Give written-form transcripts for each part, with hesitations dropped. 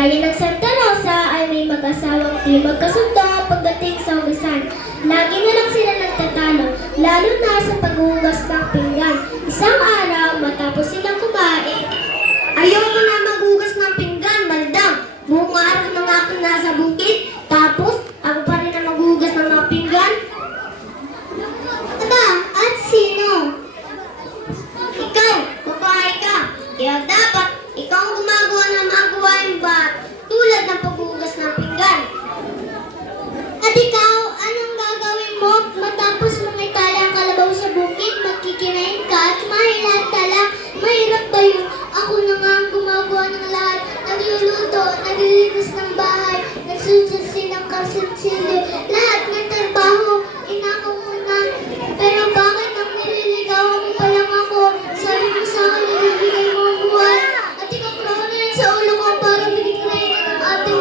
bayan ng Santa Rosa ay may mag-asawang di magkasundo pagdating sa hugasan. Lagi na lang sila nagtatalo, lalo na sa paghuhugas ng pinggan. Isang araw, matapos silang kumain, ayoko na maghugas ng pinggan, Maldang. Buong araw na nga ako nasa bukid, tapos ako pa rin na maghugas ng mga pinggan. Aba, at sino? Ikaw, babae ka. Kaya dapat ikaw ang gumagawa ng mga gawain ba tulad ng paghugas ng pinggan. At ikaw, anong gagawin mo matapos mong itala ang kalabaw sa bukid, magkikinain ka at mahilatala? Mahirap ba yun? Ako na nga ang gumagawa ng lahat. Nagluluto, naglilinis ng bahay, nagsususin ng kalsinsilyo. Lahat ng trabaho, inako mo na. Pero bakit ang nililigawan mo pa lang ako? Sabi mo sa akin, nilibigay mo ang buhay. At ikaw na yan sa ulo ko para bigyan ng ating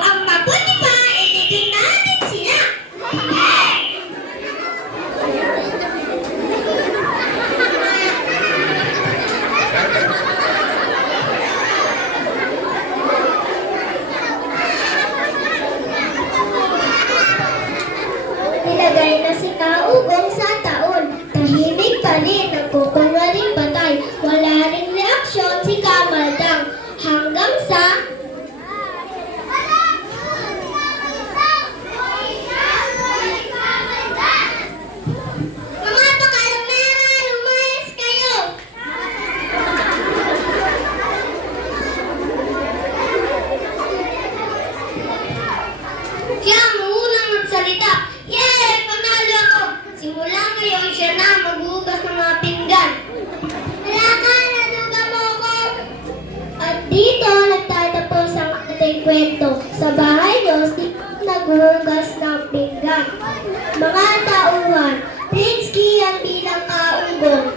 ang mabuti pa, ibigay natin sila. Nilagay na si Kaugong sa taon. Tahimik pa rin, nagkukunwaring patay. Wala ring reaksyon si Kamaldang. Hanggang sa... Mga pakalamera, lumayas kayo! Siya ang unang magsalita. Yay! Panalo ako! Simula ngayon, siya na ang maghugas ng mga pinggan. Wala ka, naduga mo ako! At dito, nagtatapos ang ating kwento. Sa bahay niyo, si naghuhugas ng pinggan. Mga tauhan, Prince Kian bilang Kaunggong,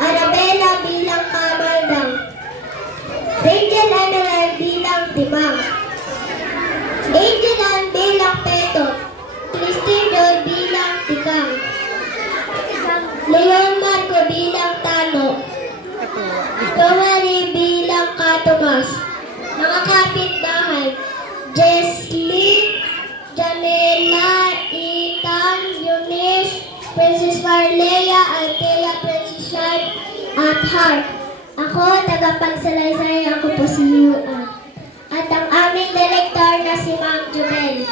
Arabella bilang Kamaldang, Angel Emerald bilang Timang, Angel Ann bilang Petot, Christine Joy bilang Tikang, Leon Marco bilang Tano, Tomari bilang Katomas, mga kapitbahay, Jesslyn, Janela, Ethan, Eunice, Princess Marlea, Althea, Princess Shard, at Hart. Ako, tagapagsalaysay, ako po si Yuan. At ang aming direktor na si Ma'am Jumel.